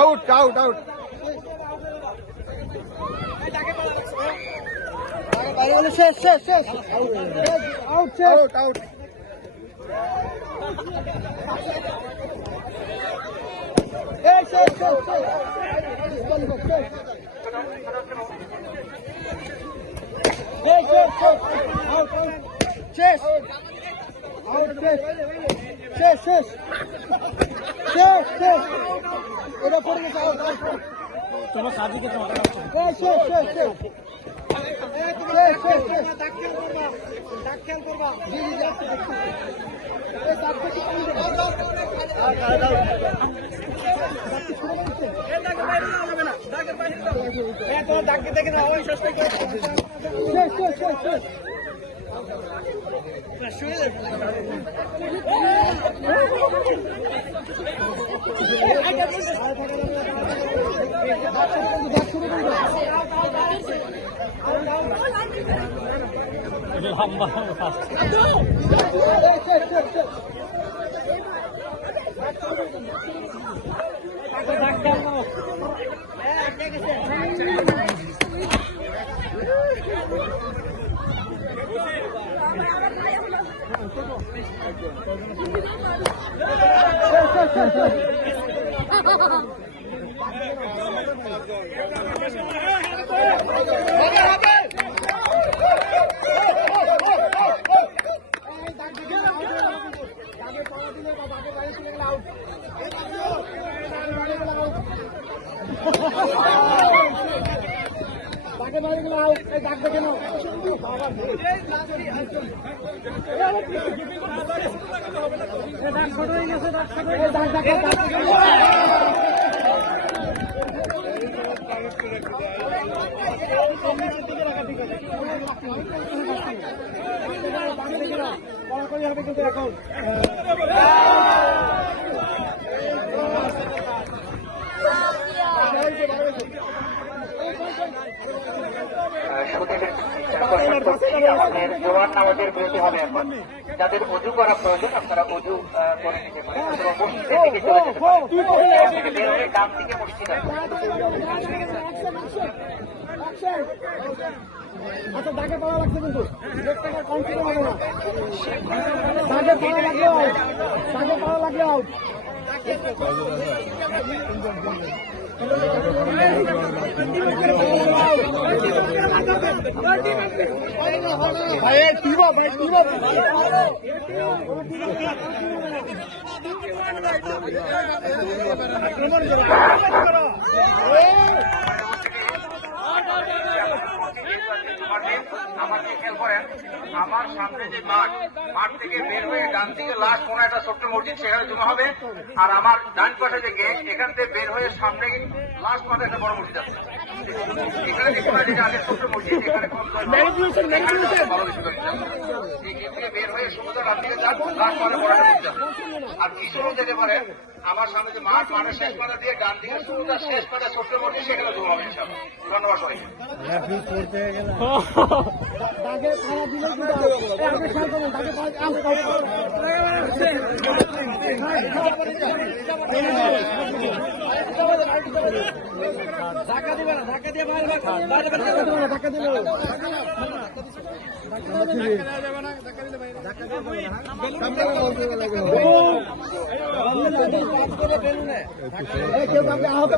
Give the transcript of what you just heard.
Out out out শেষ শেষ শেষ আউট আউট আউট শেষ শেষ শেষ শেষ শেষ এটা পড়ে গেছে তোমার সাজিকে তোমার শেষ শেষ শেষ শেষ জোয়ার নামাজের বিরতি হবে এখন। যাদের উজু করা প্রয়োজন আপনারা উজু করে নিতে পারেন অথবা মসজিদের দিকে চলে যেতে পারেন। বের হয়ে ডান দিকে মসজিদ আছে। আচ্ছা দাগে পাওয়া লাগছে কিন্তু কনফিডেন্ট হবে না দাগে পাওয়া লাগলে আউট দাগে পাওয়া লাগলে আউট ভাই টিম আপ ভাই টিম আপ আমাকে খেয়াল করেন, আমার সামনে যে মাঠ থেকে বের হয়ে ডান দিকে লাস্ট কোনো একটা ছোট্ট মসজিদ সেখানে জমা হবে। আর আমার ডান পাশে যে গেট এখান থেকে বের হয়ে সামনে লাস্ট মাঠে একটা বড় মসজিদ আছে। এখানে দেখতে পাচ্ছি যে আগে ছোট্ট মসজিদ, এখানে বের হয়ে সমুদ্র ডান দিকে যান, লাস্ট মাঠে বড় একটা মসজিদ আছে। আর পিছনেও যেতে পারেন, আমার সামনে যে মাঠের শেষ মাথা দিয়ে ডান দিকে সমুদ্র শেষ মাথা ছোট্ট মসজিদ সেখানে জমা হবে। ধন্যবাদ সবাই। দাগে খাওয়া দিলে ধাক্কা দিবে না, ধাক্কা দিয়ে ধাক্কা দিলে কেউ আহত